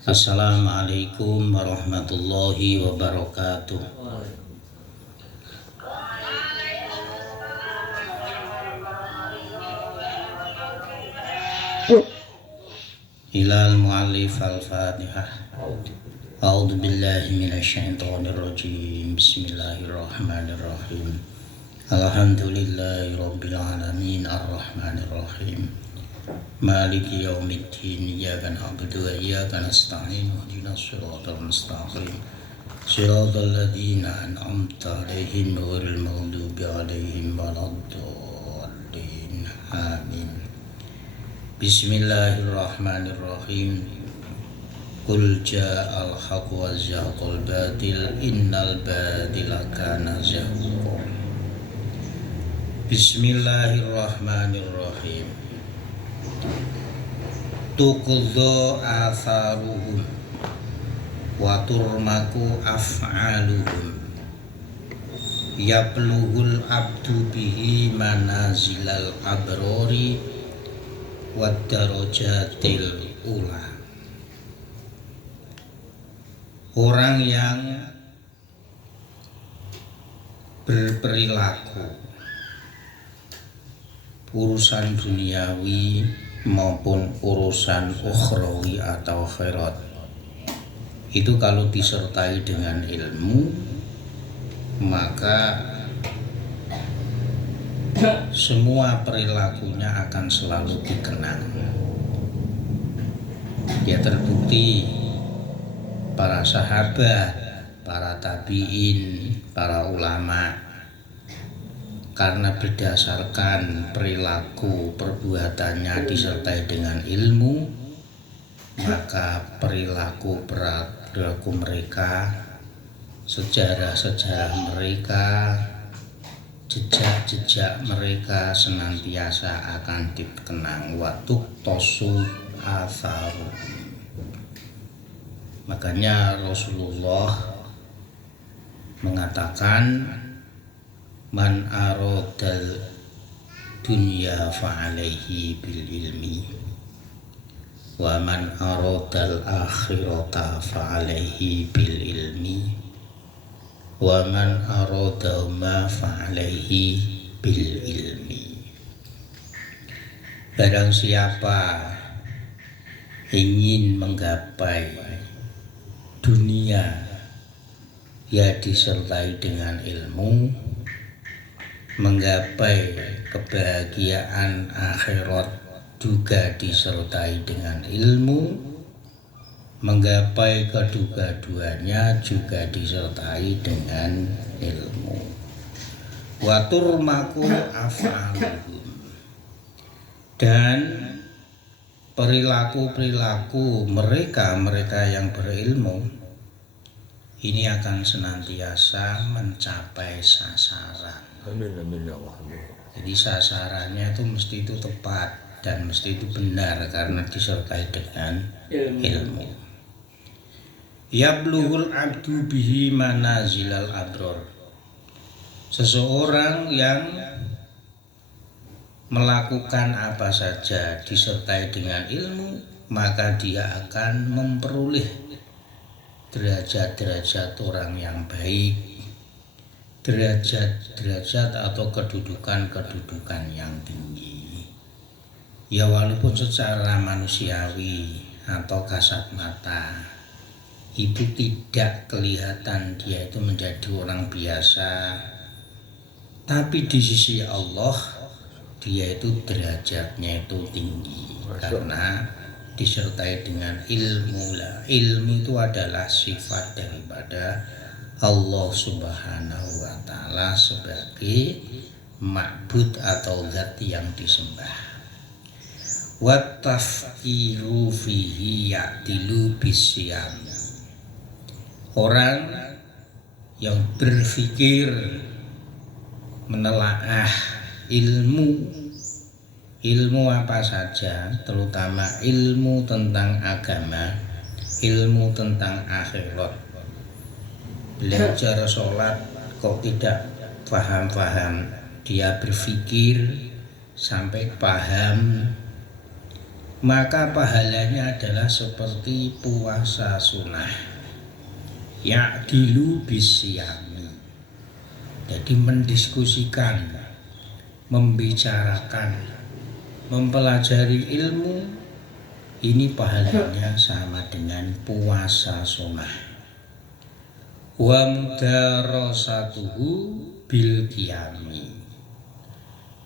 Assalamualaikum warahmatullahi wabarakatuh. Ilal mu'allif al-fatihah. A'udzu billahi minasyaitonir rajim. Bismillahirrahmanirrahim. Alhamdulillahi rabbil alamin arrahmanir rahim. Maliki yaumiddin. Iyyaka na'budu wa iyyaka nasta'in. Ihdinas shiratal mustaqim. Shiratal ladzina an'amta 'alaihim ghairil maghdubi 'alaihim waladdallin. Amin. Bismillahirrahmanirrahim. Qul ja'al haqqu wa zahaqal batil innal batila kana zahuqa. Bismillahirrahmanirrahim. Tuqdha atharuhum wa turmaku af'aluhum. Yablughul abdu bihi manazilal abrori wad darajatil ula. Orang yang berperilaku urusan duniawi maupun urusan ukhrawi atau akhirat itu kalau disertai dengan ilmu, maka semua perilakunya akan selalu dikenang. Ya, terbukti para sahabat, para tabi'in, para ulama, karena berdasarkan perilaku perbuatannya disertai dengan ilmu, maka perilaku mereka, sejarah-sejarah mereka, jejak-jejak mereka senantiasa akan dikenang. Watuk tosu atharu. Makanya Rasulullah mengatakan, man aradal dunya fa'alaihi bil ilmi wa man aradal akhirata fa'alaihi bil ilmi wa man aradahuma fa'alaihi bil ilmi. Barang siapa ingin menggapai dunia, ya disertai dengan ilmu, menggapai kebahagiaan akhirat juga disertai dengan ilmu, menggapai kedua-duanya juga disertai dengan ilmu. Wa turmaku af'aluhum. Dan perilaku-perilaku mereka yang berilmu ini akan senantiasa mencapai sasaran. Jadi sasarannya itu mesti itu tepat dan mesti itu benar karena disertai dengan ilmu. Yablughul abdu bihi manazilal abror. Seseorang yang melakukan apa saja disertai dengan ilmu, maka dia akan memperoleh derajat-derajat orang yang baik, derajat-derajat atau kedudukan-kedudukan yang tinggi. Ya, walaupun secara manusiawi atau kasat mata itu tidak kelihatan dia itu menjadi orang biasa, tapi di sisi Allah dia itu derajatnya itu tinggi karena disertai dengan ilmu. Ilmu itu adalah sifat daripada Allah Subhanahu wa ta'ala sebagai ma'bud atau zat yang disembah. Wa tafkiru fihi ya'dilu bisyam. Orang yang berpikir menelaah ilmu apa saja, terutama ilmu tentang agama, ilmu tentang akhirat. Belajar sholat kok tidak paham-paham, dia berpikir sampai paham maka pahalanya adalah seperti puasa sunnah. Ya'dilu bisyami. Jadi mendiskusikan, membicarakan, mempelajari ilmu, ini pahalanya sama dengan puasa sunnah. Wa mudarasatuhu bil qiyami.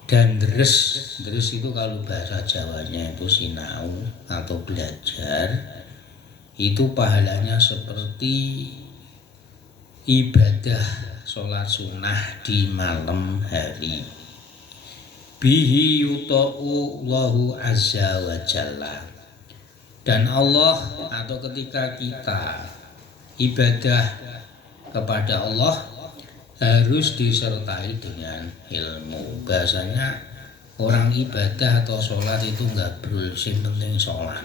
Dan deres itu kalau bahasa Jawanya itu sinau atau belajar, itu pahalanya seperti ibadah sholat sunnah di malam hari. Bihi yuta'u Allahu azza wa jalla. Dan Allah atau ketika kita ibadah kepada Allah harus disertai dengan ilmu. Bahasanya orang ibadah atau sholat itu enggak berurusan penting sholat.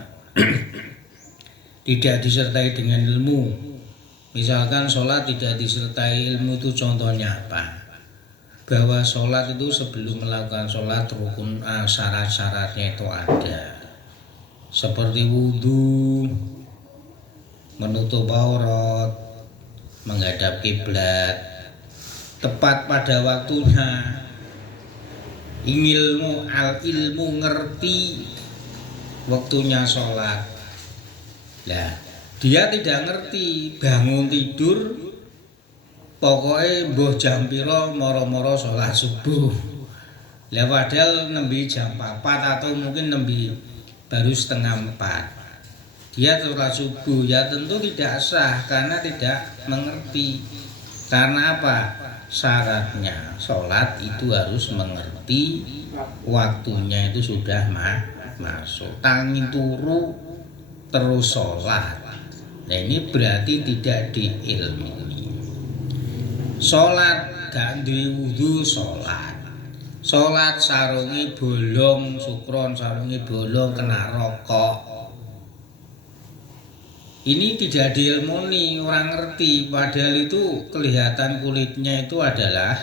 Tidak disertai dengan ilmu. Misalkan sholat tidak disertai ilmu, itu contohnya apa? Bahwa sholat itu sebelum melakukan sholat rukun syarat-syaratnya itu ada. Seperti wudhu, menutup aurat, menghadap kiblat, tepat pada waktunya, ilmu ngerti waktunya sholat. Lah, dia tidak ngerti, bangun tidur pokoknya mbuh jam piro moro-moro sholat subuh. Lah padahal nembe jam 4 atau mungkin nembe baru setengah 4. Dia sholat subuh, ya tentu tidak sah karena tidak mengerti. Karena apa? Syaratnya sholat itu harus mengerti waktunya itu sudah masuk. Tangi turu terus sholat. Nah ini berarti tidak diilmui. Sholat gak duwe wudu sholat. Sholat sarungi bolong, sukron sarungi bolong kena rokok. Ini tidak diilmuni, orang ngerti, padahal itu kelihatan kulitnya itu adalah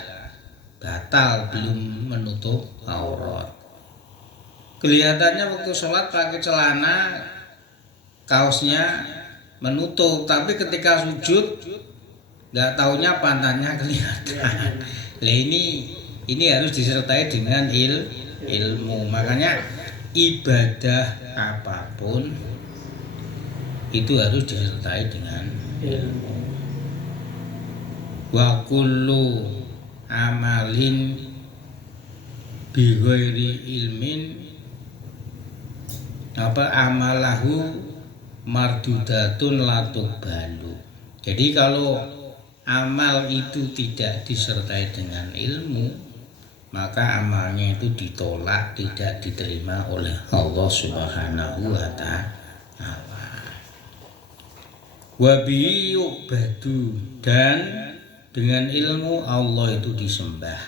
batal, belum menutup aurat. Kelihatannya waktu sholat pakai celana, kaosnya menutup, tapi ketika sujud nggak taunya pantatnya kelihatan. Nah ini harus disertai dengan ilmu. Makanya ibadah apapun itu harus disertai dengan ilmu. Wa kullu amalin bi ghairi ilmin amalahu mardudatun la tuqbalu. Jadi kalau amal itu tidak disertai dengan ilmu, maka amalnya itu ditolak, tidak diterima oleh Allah Subhanahu wa ta'ala. Wabi yu'badu, dan dengan ilmu Allah itu disembah.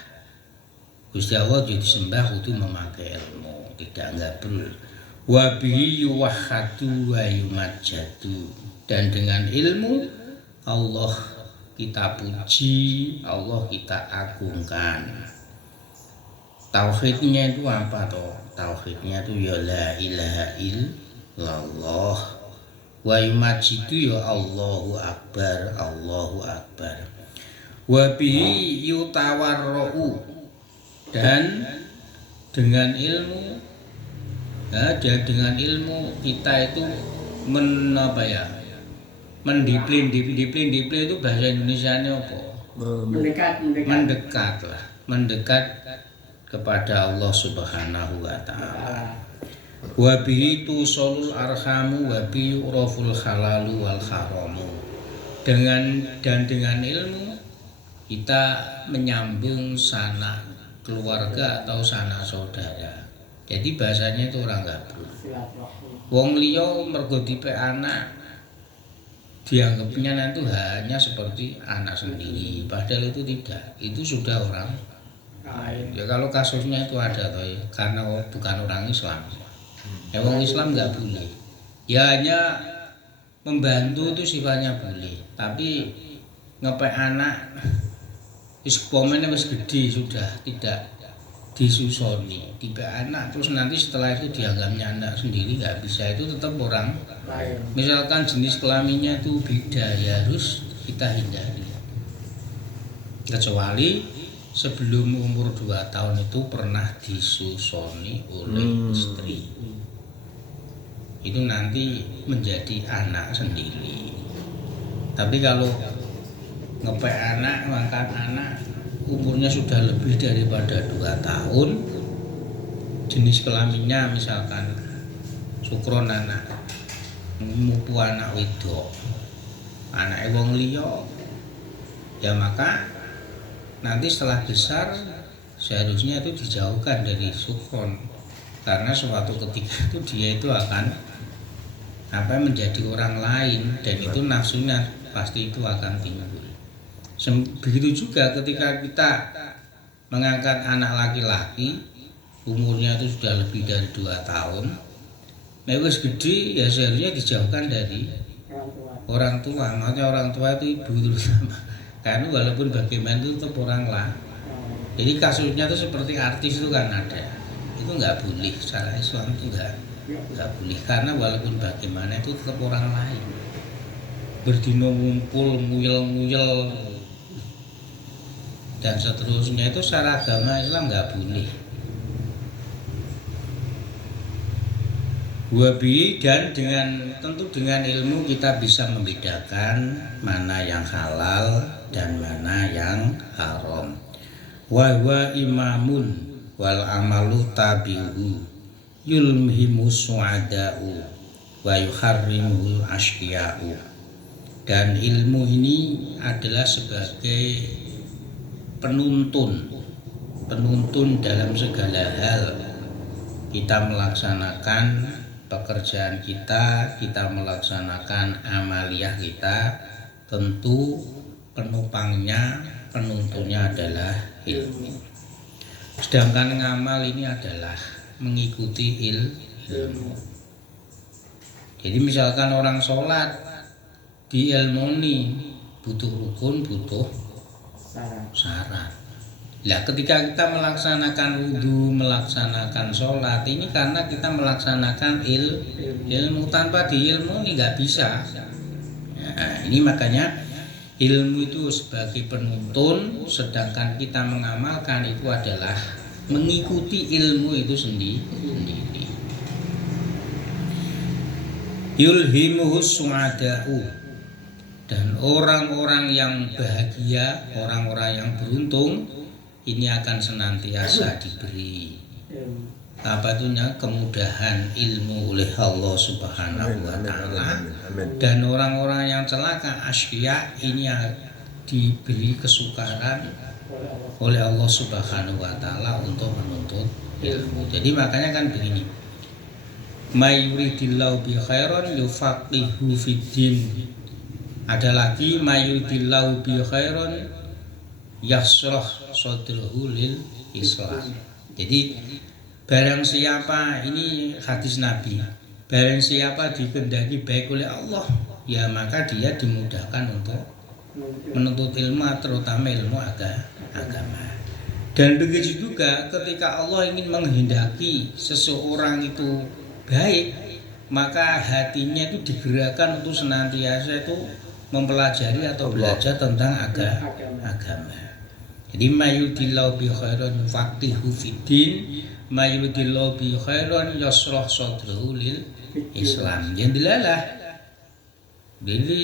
Gusti Allah itu disembah itu memakai ilmu, tidak enggak perlu. Wabi yuwahhadu wa yumajjadu, dan dengan ilmu Allah kita puji, Allah kita agungkan. Tauhidnya itu apa toh? Tauhidnya itu ya la ilaha illallah. Wa yumajidu ya Allahu Akbar, Allahu Akbar. Wa bihi yutawarra'u, dan dengan ilmu, dengan ilmu kita itu mendisiplin itu bahasa Indonesianya apa? Mendekat kepada Allah Subhanahu wa ta'ala. Wa bihi tusalul arhamu wa bi uraful halalu wal haramu. Dengan ilmu kita menyambung sanak keluarga atau sanak saudara. Jadi bahasanya itu orang gabruk. Wong liya mergo dipek anak dianggapnya itu hanya seperti anak sendiri, padahal itu tidak. Itu sudah orang lain. Ya kalau kasusnya itu ada toh, karena bukan orang Islam. Orang Islam nggak boleh. Ya hanya membantu itu sifatnya boleh, tapi ngepek anak wis pomene wis gede sudah tidak disusoni, tiba anak terus nanti setelah itu dianggapnya anak sendiri, nggak bisa, itu tetap orang lain. Misalkan jenis kelaminnya itu beda, ya harus kita hindari. Kecuali sebelum umur 2 tahun itu pernah disusoni oleh istri, itu nanti menjadi anak sendiri. Tapi kalau ngepek anak, ngangkat anak umurnya sudah lebih daripada 2 tahun, jenis kelaminnya misalkan sukron anak, mupu anak wedok, anak wong liya, ya maka nanti setelah besar seharusnya itu dijauhkan dari sukron, karena suatu ketika itu dia itu akan menjadi orang lain, dan itu nafsunya pasti itu akan timbul. Begitu juga ketika kita mengangkat anak laki-laki, umurnya itu sudah lebih dari 2 tahun, nah wis gede, ya seharusnya dijauhkan dari orang tua. Maksudnya orang tua itu ibu terutama, karena walaupun bagaimana itu tetap orang lah. Jadi kasusnya itu seperti artis itu kan ada, itu nggak boleh, secara Islam itu nggak boleh, karena walaupun bagaimana itu tetap orang lain. Berdino ngumpul, nguyel-nguyel dan seterusnya itu secara agama Islam nggak boleh. Wabi, dan tentu dengan ilmu kita bisa membedakan mana yang halal dan mana yang haram. Wa imamun wal amalu tabi'u yulhimu su'ada'u wa yuharrimul ashqiya'u. Dan ilmu ini adalah sebagai penuntun dalam segala hal. Kita melaksanakan pekerjaan kita melaksanakan amaliyah kita, tentu penuntunnya adalah ilmu. Sedangkan ngamal ini adalah mengikuti ilmu. Jadi misalkan orang sholat diilmuni, butuh rukun, butuh syarat. Nah, ketika kita melaksanakan wudhu, melaksanakan sholat, ini karena kita melaksanakan ilmu. Tanpa diilmu ini nggak bisa. Nah, ini makanya ilmu itu sebagai penuntun, sedangkan kita mengamalkan itu adalah mengikuti ilmu itu sendiri. Yulhimuhus su'ada'u. Dan orang-orang yang bahagia, orang-orang yang beruntung, ini akan senantiasa diberi kemudahan ilmu oleh Allah Subhanahu wa Ta'ala. Dan orang-orang yang celaka, asyqiya, ini diberi kesukaran oleh Allah Subhanahu wa Ta'ala untuk menuntut ilmu. Jadi makanya kan begini, may yuridillahu bi khairan yufaqihu fiddin. Ada lagi mayuridillahu bi khairan yashrah sadrahu lil Islam. Jadi barang siapa, ini hadis Nabi, barang siapa dikehendaki baik oleh Allah, ya maka dia dimudahkan untuk menuntut ilmu, terutama ilmu agama. Dan begitu juga ketika Allah ingin menghendaki seseorang itu baik, maka hatinya itu digerakkan untuk senantiasa itu mempelajari atau belajar tentang agama. Jadi mayuridillahu bi khairan yufaqihu fiddin, mayuridillahu bi khairan yashrah sadrahu lil Islam. Jadilah, jadi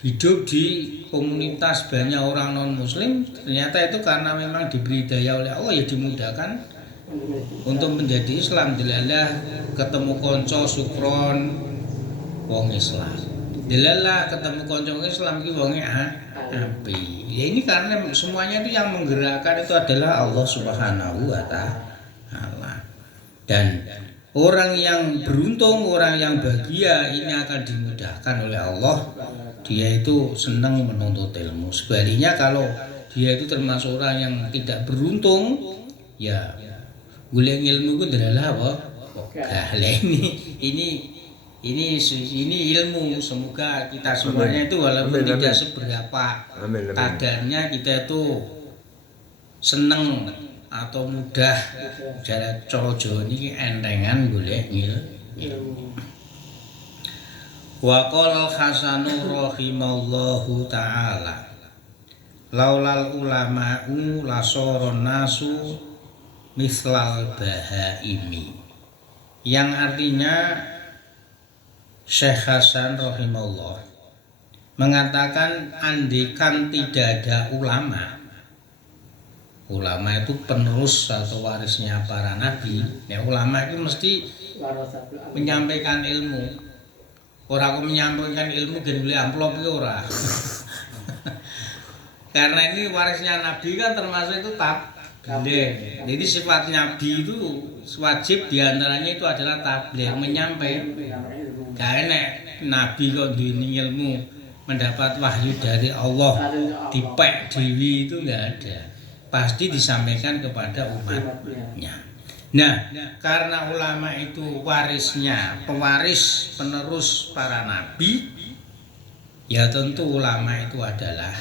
hidup di komunitas banyak orang non muslim, ternyata itu karena memang diberi daya oleh Allah, ya dimudahkan untuk menjadi Islam. Jadilah ketemu konco sukron wong Islam, dilalah ketemu konco Islam ki wonge api. Ya ini karena semuanya itu yang menggerakkan itu adalah Allah Subhanahu wa Ta'ala. Dan orang yang beruntung, orang yang bahagia ini akan dimudahkan oleh Allah. Dia itu senang menuntut ilmu. Sebaliknya kalau dia itu termasuk orang yang tidak beruntung, ya golek ilmu itu adalah apa? Ini ilmu. Semoga kita semuanya itu walaupun tidak seberapa kadarnya, kita itu senang atau mudah cara Jawa niki entengan golek ilmu. Wa qala Hasanur rahimallahu taala laulal ulama'u lasoron nasu mislal bahaimi, yang artinya Syekh Hasan rahimahullah mengatakan andikan tidak ada ulama itu penerus atau warisnya para nabi, ya ulama itu mesti menyampaikan ilmu. Orang aku menyampaikan ilmu dan beli amplop itu ora. Karena ini warisnya nabi kan termasuk itu tabligh. Jadi sifat nabi itu wajib diantaranya itu adalah tabligh, menyampaikan. Karena nabi kok duweni ilmu mendapat wahyu dari Allah dipek dewi itu enggak ada. Pasti disampaikan kepada umatnya. Nah, karena ulama itu warisnya, pewaris, penerus para nabi, ya tentu ulama itu adalah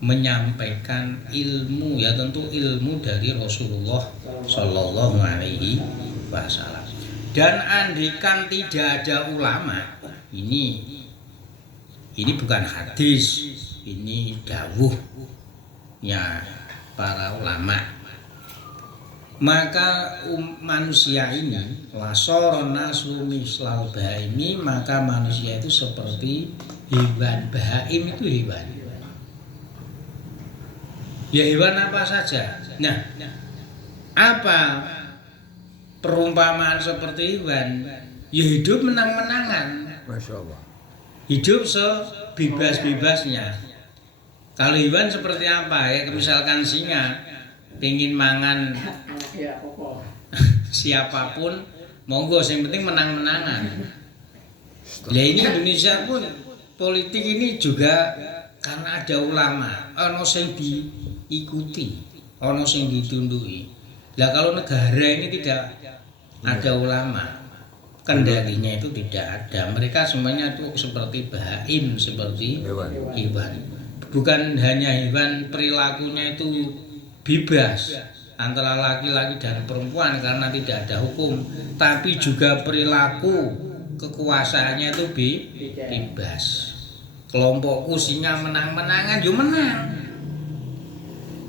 menyampaikan ilmu, ya tentu ilmu dari Rasulullah Shallallahu Alaihi Wasallam. Dan andikan tidak ada ulama, ini bukan hadis, ini dawuhnya para ulama, maka manusia ini lasoron nasu mislal bahaimi, maka manusia itu seperti hewan. Bahaim itu hewan, ya hewan apa saja. Nah, apa perumpamaan seperti hewan? Ya hidup menang-menangan, Masya Allah. Hidup sebebas-bebasnya. Kalau hewan seperti apa ya? Misalkan singa pengen mangan siapapun, monggo, yang penting menang-menangan. Lah ini Indonesia pun politik ini juga karena ada ulama, ono sing diikuti, ono sing ditunduki. Lah kalau negara ini tidak ada ulama, kendalinya itu tidak ada. Mereka semuanya itu seperti bahaim, seperti hewan. Bukan hanya hewan, perilakunya itu bebas antara laki-laki dan perempuan karena tidak ada hukum, tapi juga perilaku kekuasaannya itu bebas. Kelompokku singa menang-menangan, yo menang.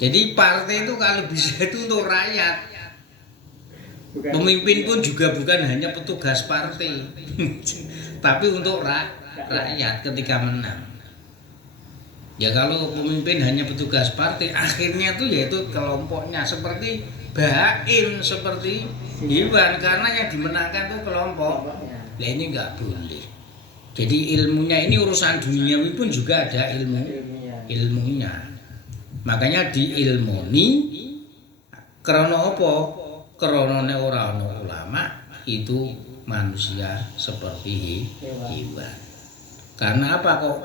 Jadi partai itu kalau bisa itu untuk rakyat. Pemimpin pun juga bukan hanya petugas partai, tapi untuk rakyat ketika menang. Ya kalau pemimpin hanya petugas partai, akhirnya tuh yaitu kelompoknya seperti bahaim, seperti hewan, karena yang dimenangkan tuh kelompok. Lah ini nggak boleh. Jadi ilmunya ini urusan duniawi pun juga ada ilmunya. Makanya diilmoni krana apa? Krana nek ora ana ulama itu manusia seperti hewan. Karena apa kok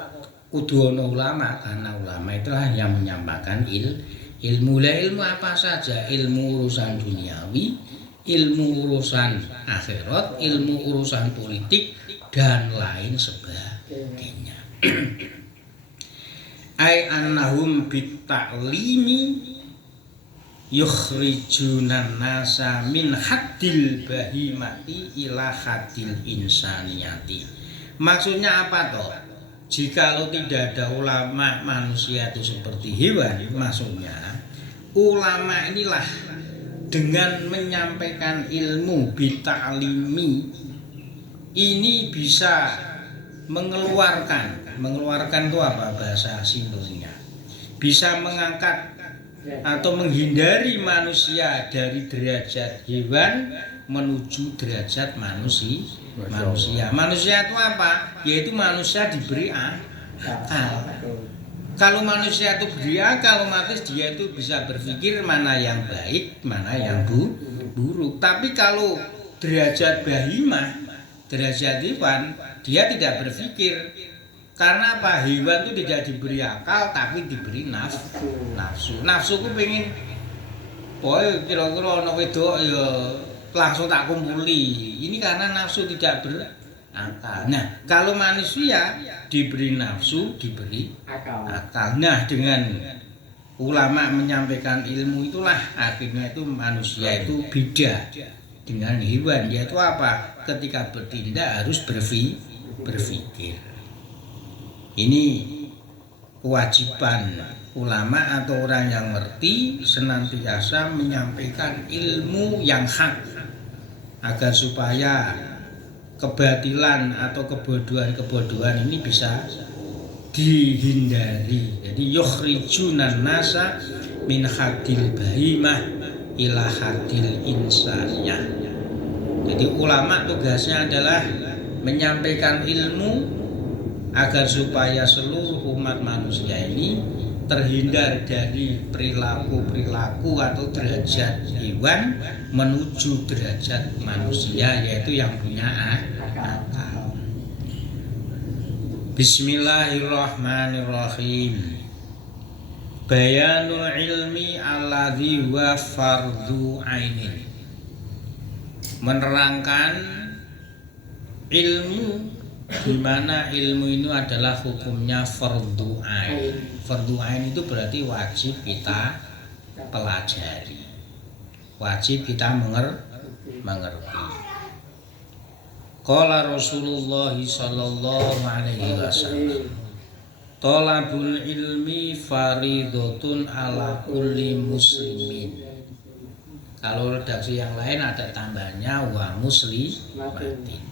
kudu ana ulama? Karena ulama itulah yang menyampaikan ilmu. Lah ilmu apa saja? Ilmu urusan duniawi, ilmu urusan akhirat, ilmu urusan politik dan lain sebagainya. Ai annahum bitta'limi yukhrijunan nasa min haddil bahimati ila haddil insaniyati. Maksudnya apa toh? Jikalau tidak ada ulama, manusia itu seperti hewan. Maksudnya ulama inilah dengan menyampaikan ilmu bita'limi ini bisa mengeluarkan itu apa bahasa simpelnya, bisa mengangkat atau menghindari manusia dari derajat hewan menuju derajat manusia. Manusia itu apa? Yaitu manusia diberi akal. Kalau manusia itu beri akal, otomatis dia itu bisa berpikir mana yang baik, mana yang buruk. Tapi kalau derajat bahimah, derajat hewan, dia tidak berpikir. Karena apa? Hewan itu tidak diberi akal, tapi diberi nafsu. Nafsu ku pengen, boy kira-kira ana wedok ya langsung tak kumpuli. Ini karena nafsu tidak berakal. Nah, kalau manusia diberi nafsu, diberi akal. Nah, dengan ulama menyampaikan ilmu itulah akhirnya itu manusia itu beda dengan hewan, yaitu apa? Ketika bertindak harus berpikir. Ini kewajiban ulama atau orang yang ngerti senantiasa menyampaikan ilmu yang hak agar supaya kebatilan atau kebodohan ini bisa dihindari. Jadi yukhrijunan nasa min hadil bahimah ila hadil insaniyah. Jadi ulama tugasnya adalah menyampaikan ilmu agar supaya seluruh umat manusia ini terhindar dari perilaku atau derajat hewan menuju derajat manusia, yaitu yang punya akal. Bismillahirrahmanirrahim. Bayanul ilmi alladzi wa fardhu ainin. Menerangkan ilmu di mana ilmu ini adalah hukumnya fardhu ain. Fardhu ain itu berarti wajib kita pelajari. Wajib kita mengerti. Qala Rasulullah sallallahu alaihi wasallam, talabul ilmi faridatun ala kulli muslimin. Kalau redaksi yang lain ada tambahnya wa muslimatin.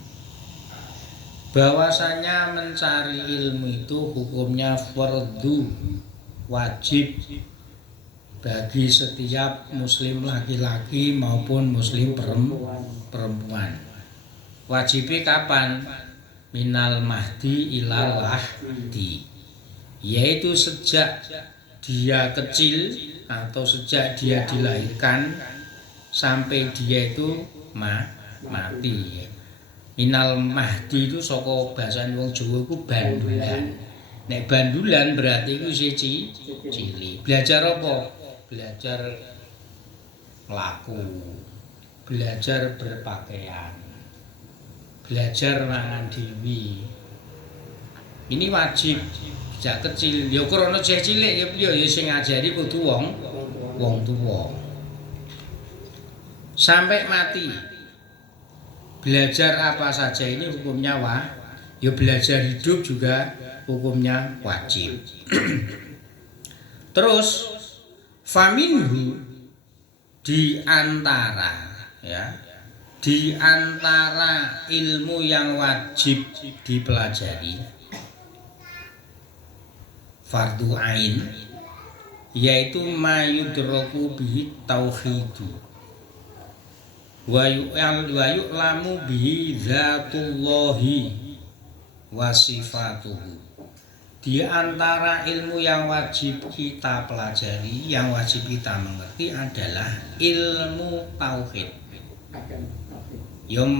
Bahwasanya mencari ilmu itu hukumnya fardu, wajib bagi setiap muslim laki-laki maupun muslim perempuan. Wajibnya kapan? Minal mahdi ilal lahdi, yaitu sejak dia kecil atau sejak dia dilahirkan sampai dia itu mati. Minal mahdi itu saka basa wong Jawa iku bandulan. Nek bandulan berarti iku isih cilik. Belajar apa? Belajar mlaku, belajar berpakaian, belajar mangan dewi. Ini wajib sejak kecil. Ya krana cah cilik ya sing ngajari kudu wong tuwa. Sampai mati. Belajar apa saja ini hukumnya ya belajar hidup juga hukumnya wajib. Terus faminhu di antara ilmu yang wajib dipelajari fardhu ain, yaitu mayudraku bihi tauhidu wa yu'lamu bihi dzatullahi wa sifatuhu. Di antara ilmu yang wajib kita pelajari, yang wajib kita mengerti adalah ilmu tauhid. Yang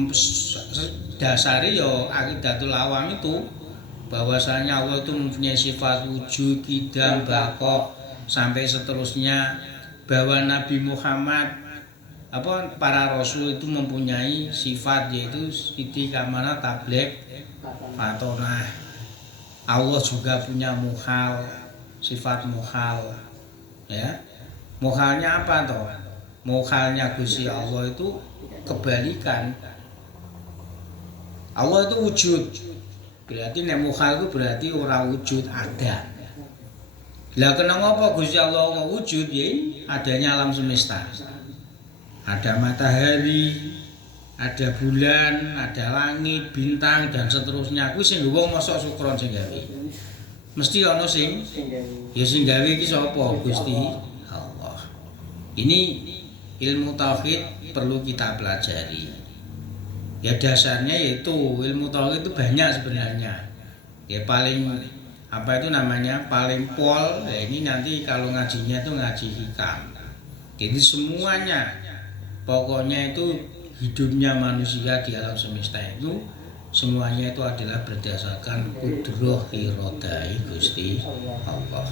dasari aqidatul awam itu bahwasanya Allah itu mempunyai sifat wujud, qidam, baqa sampai seterusnya, bahwa Nabi Muhammad para rasul itu mempunyai sifat, yaitu siti kamana tablek fatonah. Allah juga punya muhal, sifat muhal, ya. Muhalnya apa toh? Muhalnya Gusti Allah itu kebalikan. Allah itu wujud, berarti nek muhal itu berarti ora wujud, ada. Lah kenapa Gusti Allah wujud? Ya adanya alam semesta. Ada matahari, ada bulan, ada langit, bintang dan seterusnya. Kuwi sing wong mosok sukron sing gawe. Mesti ana sing gawe iki sapa? Gusti Allah. Ini ilmu tauhid perlu kita pelajari. Ya dasarnya yaitu ilmu tauhid itu banyak sebenarnya. Ya paling paling pol. Ya ini nanti kalau ngajinya itu ngaji hikam. Jadi semuanya pokoknya itu hidupnya manusia di alam semesta itu semuanya itu adalah berdasarkan kudroh irodai Gusti Allah.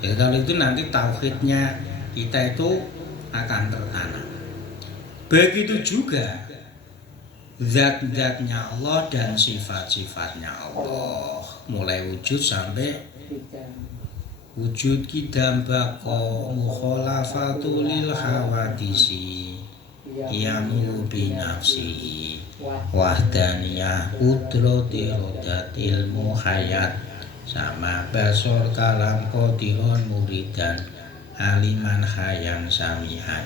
Jadi kalau itu nanti tauhidnya kita itu akan tertanam. Begitu juga zat-zatnya Allah dan sifat-sifatnya Allah, mulai wujud sampai wujud kidam bako mukhalafatu lil hawadisi yamu binafsi wahdaniyah kudrati rodatil muhayyad sama basor kalam qodihon muridan aliman hayan samihan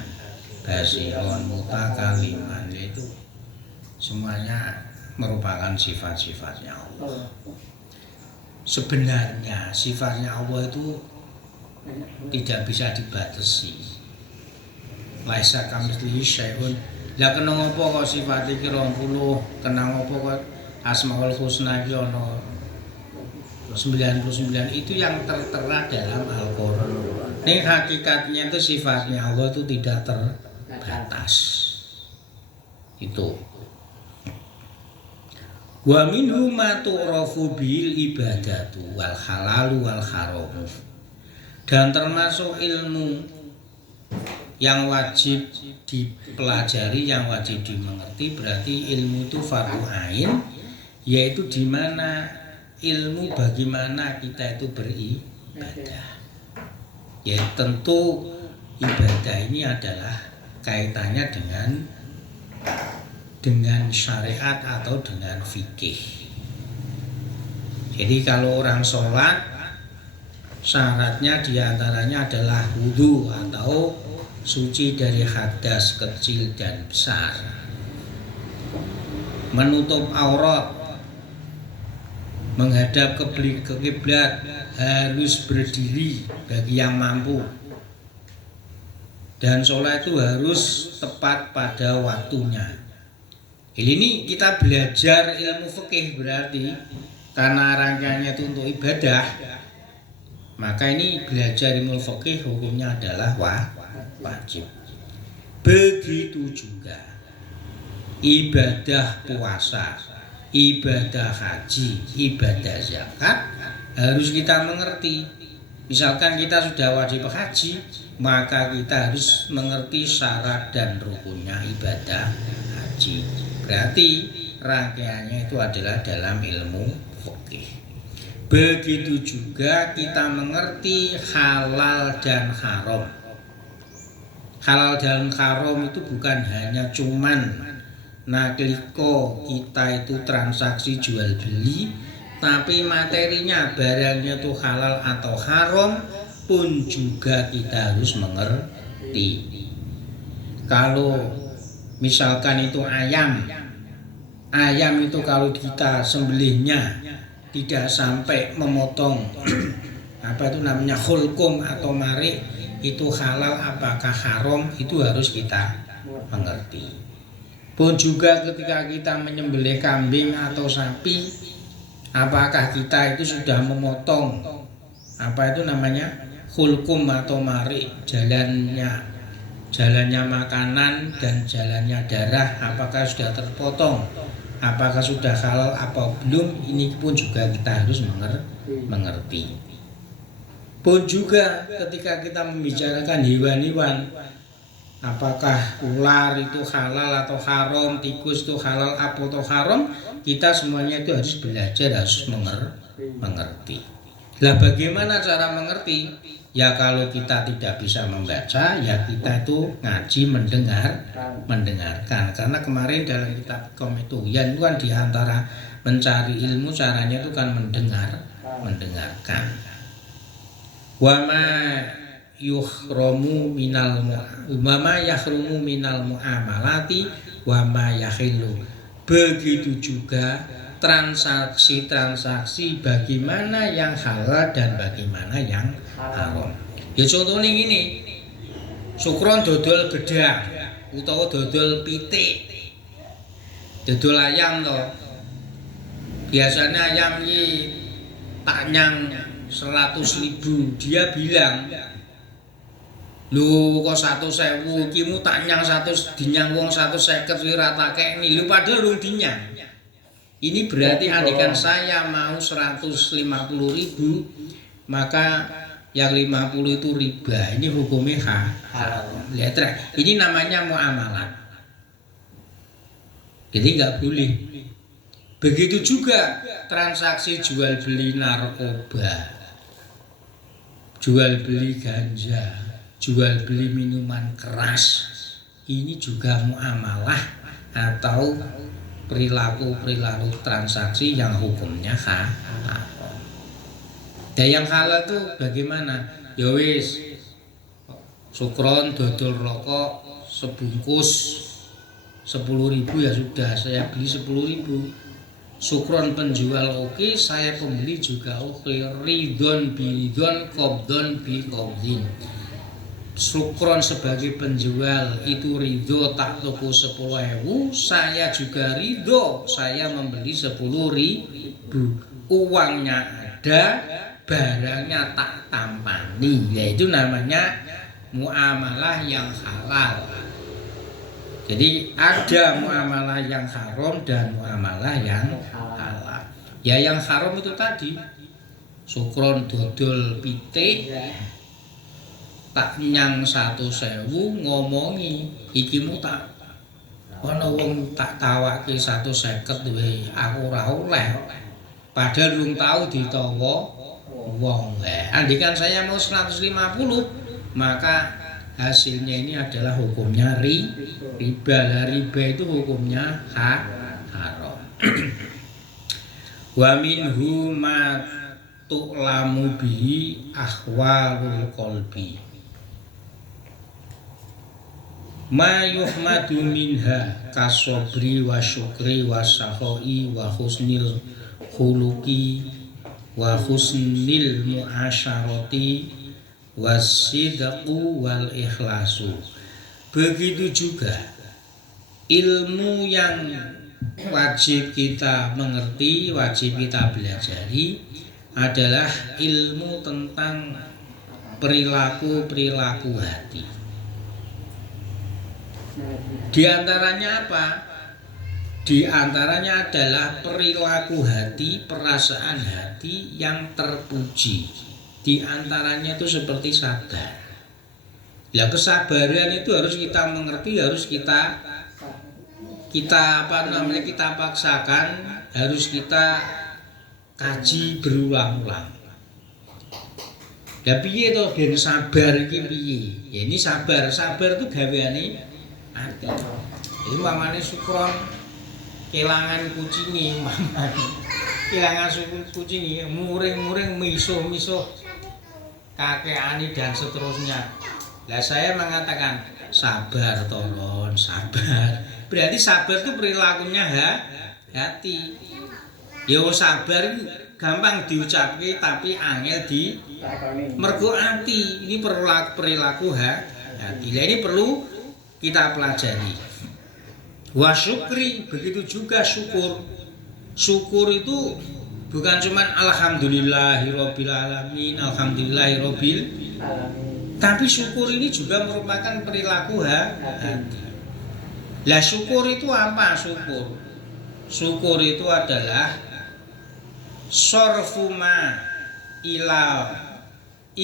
basiron mutakaliman. Itu semuanya merupakan sifat-sifatnya Allah. Sebenarnya sifatnya Allah itu tidak bisa dibatasi. Laisa kamitslihi syai'un. Lah kena ngopo kok sifat iki 20, kena ngopo kok Asmaul Husna iki ana 99, itu yang tertera dalam Al-Qur'an. Ini hakikatnya itu sifatnya Allah itu tidak terbatas. Itu. Wa minhu ma tu'rafu bil ibadatu wal halalu wal haramu. Dan termasuk ilmu yang wajib dipelajari, yang wajib dimengerti, berarti ilmu itu fardhu ain, yaitu di mana ilmu bagaimana kita itu beribadah. Ya tentu ibadah ini adalah kaitannya dengan syariat atau dengan fikih. Jadi kalau orang sholat, syaratnya diantaranya adalah wudu atau suci dari hadas kecil dan besar, menutup aurat, menghadap ke kiblat, harus berdiri bagi yang mampu, dan sholat itu harus tepat pada waktunya. Ini kita belajar ilmu fikih berarti karena rangkaiannya itu untuk ibadah, maka ini belajar ilmu fikih hukumnya adalah wajib. Begitu juga ibadah puasa, ibadah haji, ibadah zakat harus kita mengerti. Misalkan kita sudah wajib haji, maka kita harus mengerti syarat dan rukunnya ibadah haji. Berarti rangkaiannya itu adalah dalam ilmu fikih. Begitu juga kita mengerti halal dan haram. Halal dan haram itu bukan hanya cuman nakliko kita itu transaksi jual beli, tapi materinya barangnya itu halal atau haram pun juga kita harus mengerti. Kalau misalkan itu ayam itu kalau kita sembelihnya tidak sampai memotong apa itu namanya khulkum atau mari, itu halal apakah haram, itu harus kita mengerti. Pun juga ketika kita menyembelih kambing atau sapi, apakah kita itu sudah memotong apa itu namanya khulkum atau mari, jalannya makanan dan jalannya darah, apakah sudah terpotong, apakah sudah halal apa belum, ini pun juga kita harus mengerti. Pun juga ketika kita membicarakan hewan-hewan, apakah ular itu halal atau haram, tikus itu halal atau haram, kita semuanya itu harus belajar, harus mengerti. Lah bagaimana cara mengerti? Ya kalau kita tidak bisa membaca, ya kita itu ngaji, mendengarkan. Karena kemarin dalam kitab Qomituyan itu kan diantara mencari ilmu caranya itu kan mendengarkan. Wa ma yahrumu minal muamalati wa ma yahillu. Begitu juga transaksi bagaimana yang halal dan bagaimana yang haram. Ya contohnya gini, sukron dodol gedang utawa dodol pitik, dodol ayam toh. Biasanya ayam ini tak nyang 100.000, dia bilang, "Lho kok 100.000 kimu tak nyang 100, dinyang wong 150 ora tak kekni." Lho padahal rung dinyang. Ini berarti andikan saya mau 150.000, maka yang 50 itu riba. Ini hukumnya haram. Lihat, ini namanya muamalah. Jadi nggak boleh. Begitu juga transaksi jual beli narkoba. jual beli ganja, jual beli minuman keras, ini juga muamalah atau perilaku transaksi yang hukumnya haram. Dan yang halal itu bagaimana? Ya wis, sukron dodol rokok sebungkus 10.000 ya sudah, saya beli 10.000. Sukron penjual oke, saya pembeli juga oke. Ridon biridon, kobdon bi kobdin. Sukron sebagai penjual itu ridho tak toko 10.000, saya juga ridho, saya membeli 10.000. Uangnya ada, barangnya tak tampani, yaitu namanya muamalah yang halal. Jadi ada muamalah yang haram dan muamalah yang halal. Ya yang haram itu tadi sukron dodol pitik tak nyang 1.000 ngomongi iki mu tak ana wong tak tawake 150 duwe aku ora oleh. Padahal rung tau ditawa wong. Andikan saya mau 150, maka hasilnya ini adalah hukumnya riba. Riba itu hukumnya haram. Wa minhu ma tu'lamu bihi ahwalul qalbi. Ma yuhmadu minha kasobri wa syukri wa sahoi wa husnil khuluqi wa husnil muasyarati wasidaqu wal ikhlasu. Begitu juga ilmu yang wajib kita mengerti, wajib kita pelajari adalah ilmu tentang perilaku hati. Di antaranya apa? Di antaranya adalah perilaku hati, perasaan hati yang terpuji. Di antaranya itu seperti sabar. Ya kesabaran itu harus kita mengerti, harus kita paksakan, harus kita kaji berulang-ulang. Ya piye to ben sabar iki piye? Ya ini sabar itu gaweane ati. Iki mamane sukron kelangan kucinge, mamane. Kelangan kucinge muring-muring misuh-misuh kakeani dan seterusnya. Lah saya mengatakan sabar tolong, sabar. Berarti sabar itu perilakunya hati. Ya sabar gampang diucapke tapi angel di mergo ati. Ini perilaku hati. Lah ini perlu kita pelajari. Wa syukri, begitu juga syukur. Syukur itu bukan cuman alhamdulillahirabbil alamin, alhamdulillahirabbil alamin. Tapi syukur ini juga merupakan perilaku hati. Lah syukur itu apa? Syukur itu adalah sorfuma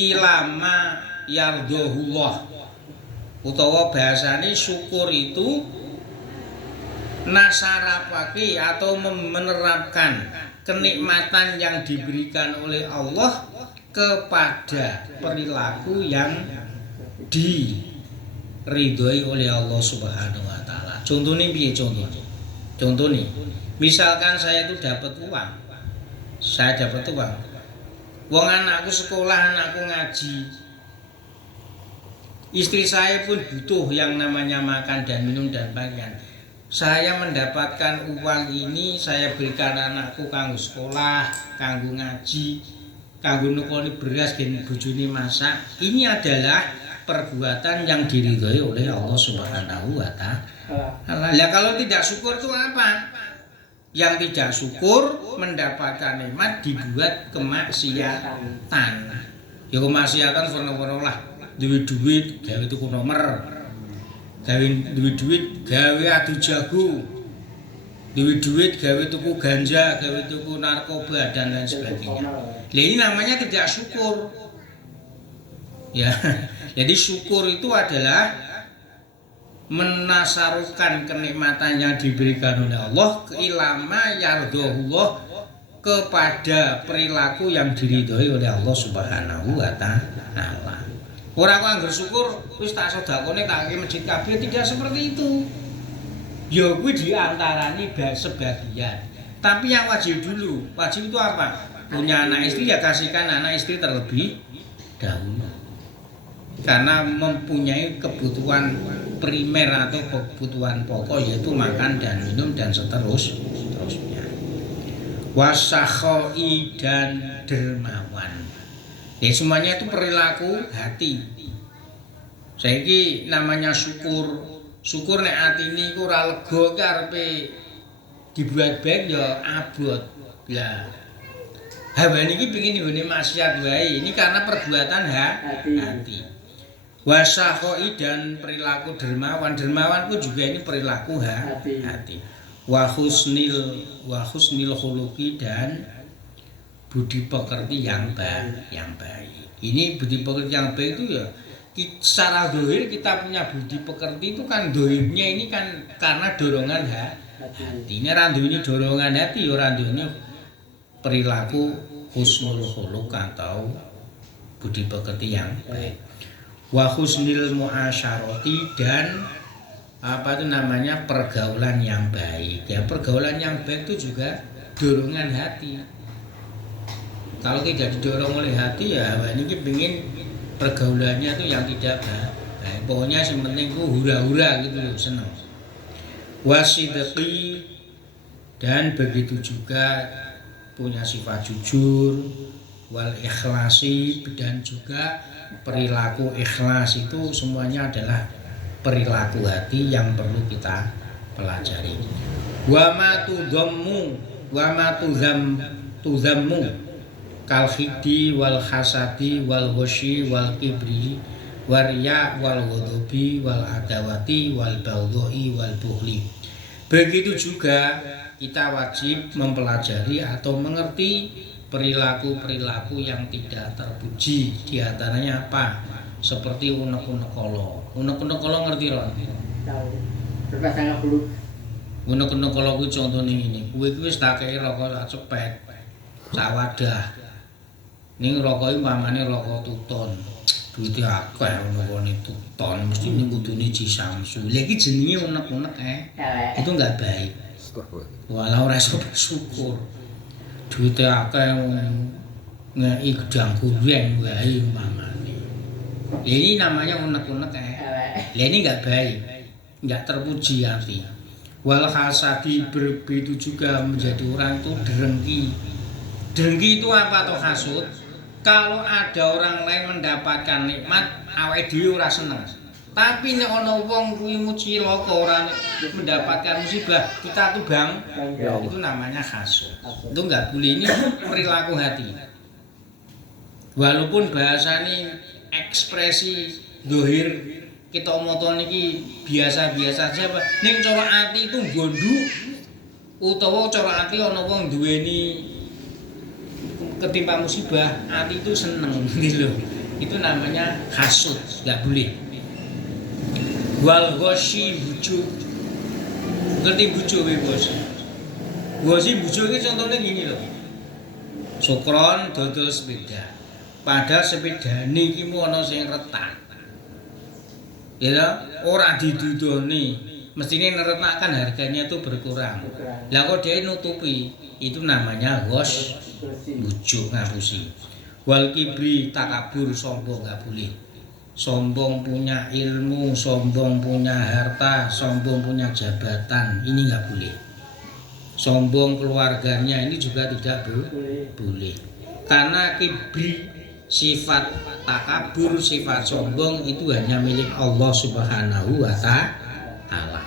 ilama yardahullah. Utawa bahasane syukur itu nasarapake atau menerapkan kenikmatan yang diberikan oleh Allah kepada perilaku yang diridhoi oleh Allah Subhanahu wa taala. Contohnya piye contohnya? Contohnya, misalkan saya itu dapat uang. Wong anakku sekolah, anakku ngaji. Istri saya pun butuh yang namanya makan dan minum dan pakaian. Saya mendapatkan uang ini, saya berikan anakku kanggo sekolah, kanggo ngaji, kanggo nukoni beras gen bojone masak. Ini adalah perbuatan yang diridhoi oleh Allah Subhanahu wa taala. Lah kalau tidak syukur itu apa? Yang tidak syukur mendapatkan nikmat dibuat kemaksiatan. Ya kemaksiatan warna-warna lah. Duit gawe tuku nomor. Gawe duit gawe adu jago. Duit gawe tuku ganja, gawe tuku narkoba dan lain sebagainya. Lah ini namanya tidak syukur. Ya. Jadi syukur itu adalah menasarukan kenikmatan yang diberikan oleh Allah ilama yardahullah kepada perilaku yang diridhoi oleh Allah Subhanahu wa taala. Ora kok anggar syukur wis tak sedakone tak ke masjid kabeh, tidak seperti itu. Ya kuwi diantarani sebagian. Tapi yang wajib dulu, wajib itu apa? Punya anak istri ya kasihkan anak istri terlebih dahulu. Karena mempunyai kebutuhan primer atau kebutuhan pokok yaitu makan dan minum dan seterusnya. Wasakhoi dan dermawan. Ya semuanya itu perilaku hati. Saiki namanya syukur. Syukur nek atine iku ora lega ki arepe dibuat baik ya abot. Lah. Hawa niki pengin nggone maksiat wae. Ini karena perbuatan hati. Wasakhoi dan perilaku dermawan. Dermawan itu juga ini perilaku hati. Wa husnil khuluqi dan budi pekerti yang baik. Ini budi pekerti yang baik itu ya secara dohir kita punya budi pekerti itu kan dohirnya ini kan karena dorongan hati. Ini randunya dorongan hati, randunya perilaku husnul khuluq atau budi pekerti yang baik. Wa husnil muasyarati dan apa itu namanya pergaulan yang baik. Ya pergaulan yang baik itu juga dorongan hati. Kalau tidak didorong oleh hati ya ini pengen pergaulannya itu yang tidak baik. Pokoknya yang penting itu hura-hura gitu loh, senang. Wasidqi dan begitu juga punya sifat jujur, wal ikhlasi dan juga perilaku ikhlas itu semuanya adalah perilaku hati yang perlu kita pelajari. Wa ma tudhammu kal khidi wal hasadi wal washi wal kibri warya wal ghadabi wal adawati wal baghdhi wal bukhli. Begitu juga kita wajib mempelajari atau mengerti perilaku-perilaku yang tidak terpuji. Di antaranya apa? Seperti unek-unek kolo. Unek-unek kolo ngerti lho? Tahu. Berpasang bulu. Unek-unek kolo kuwi contone ngene. Kuwi wis tak kei rokok sak cepet. Sak wadah. Ning rokok iki pamane rokok tuton. Duite akeh ngono tuton, mesti ning kudune Cisamsu. Lha iki jenenge unek-unek itu enggak baik. Walau ora iso bersyukur. Duite akeh ngeki gedang goreng wae umpamane. Ini namanya unek-unek Lah ini enggak baik. Enggak terpuji hati. Wal hasadi begitu juga menjadi orang itu derengki. Derengki itu apa toh hasud? Kalau ada orang lain mendapatkan nikmat, awake dhewe ora seneng. Tapi nek ana wong kuwi muji laka ora mendapatkan musibah, kita tuh itu namanya hasud. Itu enggak boleh, ini perilaku hati. Walaupun bahasane ekspresi zahir kita omong niki biasa-biasa saja, ning cara ati itu gondu utawa cara ati ana wong duweni ketimpa musibah, hati itu seneng gitu loh. Itu namanya hasud, enggak boleh. Wal ghashi bujuk. Ngerti bujuk wae, Bos? Ghashi bujuk iki contohnya gini loh. Sukron dodol sepeda. Padahal sepedane iki mu ana sing retak. Ya, ora didudoni. Mestine neretnakan harganya itu berkurang. Lah kok dia nutupi, itu namanya ghos bujuk ngapusi. Wal kibri takabur sombong enggak boleh. Sombong punya ilmu, sombong punya harta, sombong punya jabatan, ini enggak boleh. Sombong keluarganya ini juga tidak boleh. Karena kibri, sifat takabur, sifat sombong itu hanya milik Allah Subhanahu wa taala.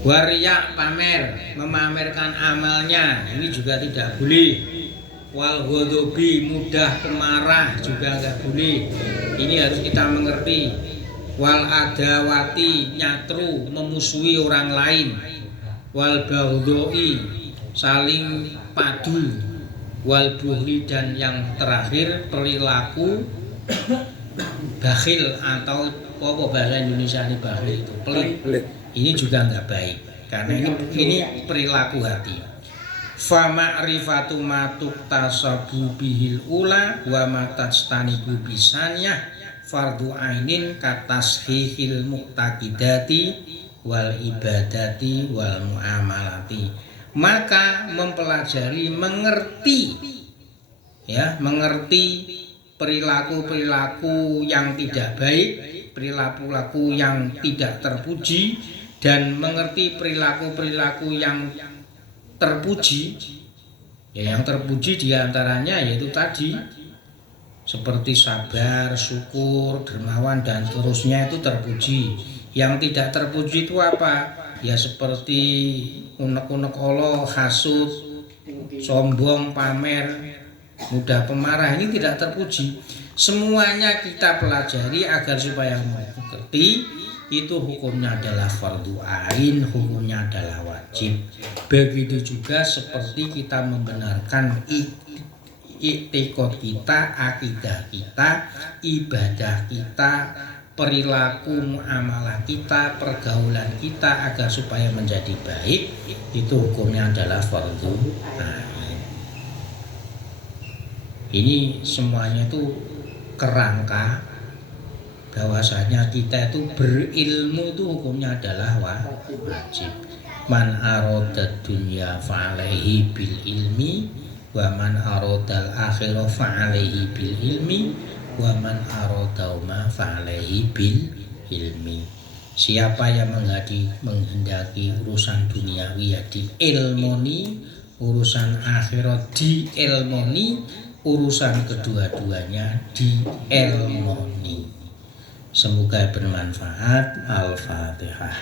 Waria pamer, memamerkan amalnya, ini juga tidak boleh. Wal ghadabi, mudah pemarah juga enggak boleh. Ini harus kita mengerti. Wal adawati, nyatru, memusuhi orang lain. Wal baghdhi, saling padu. Wal buhli, dan yang terakhir perilaku bakhil atau apa bahasa Indonesia ini bakhil itu pelit. Ini juga enggak baik karena ini perilaku hati. Fa ma'rifatu ma tuktasabu bihil ula wa ma tajtanibu bisaniyah fardu ainin katashihil muqtaqidati wal ibadati wal muamalati. Maka mempelajari, mengerti perilaku-perilaku yang tidak baik, perilaku yang tidak terpuji, dan mengerti perilaku-perilaku yang terpuji. Yang terpuji diantaranya yaitu tadi seperti sabar, syukur, dermawan dan seterusnya, itu terpuji. Yang tidak terpuji itu apa? Ya seperti unek-unek Allah, hasud, sombong, pamer, mudah pemarah, ini tidak terpuji. Semuanya kita pelajari agar supaya mengerti. Itu hukumnya adalah fardu ain, hukumnya adalah wajib. Begitu juga seperti kita membenarkan i'tiqad kita, akidah kita, ibadah kita, perilaku muamalah kita, pergaulan kita agar supaya menjadi baik. Itu hukumnya adalah fardu ain. Ini semuanya itu kerangka bahwasanya kita itu berilmu itu hukumnya adalah wajib. Man aradad dunya fa'alaihi bil ilmi wa man aradal akhirah fa'alaihi bil ilmi wa man aradahuma fa'alaihi bil ilmi. Siapa yang menghendaki urusan duniawi ya diilmoni, urusan akhirat diilmoni, urusan kedua-duanya diilmoni. Semoga bermanfaat. Al-Fatihah.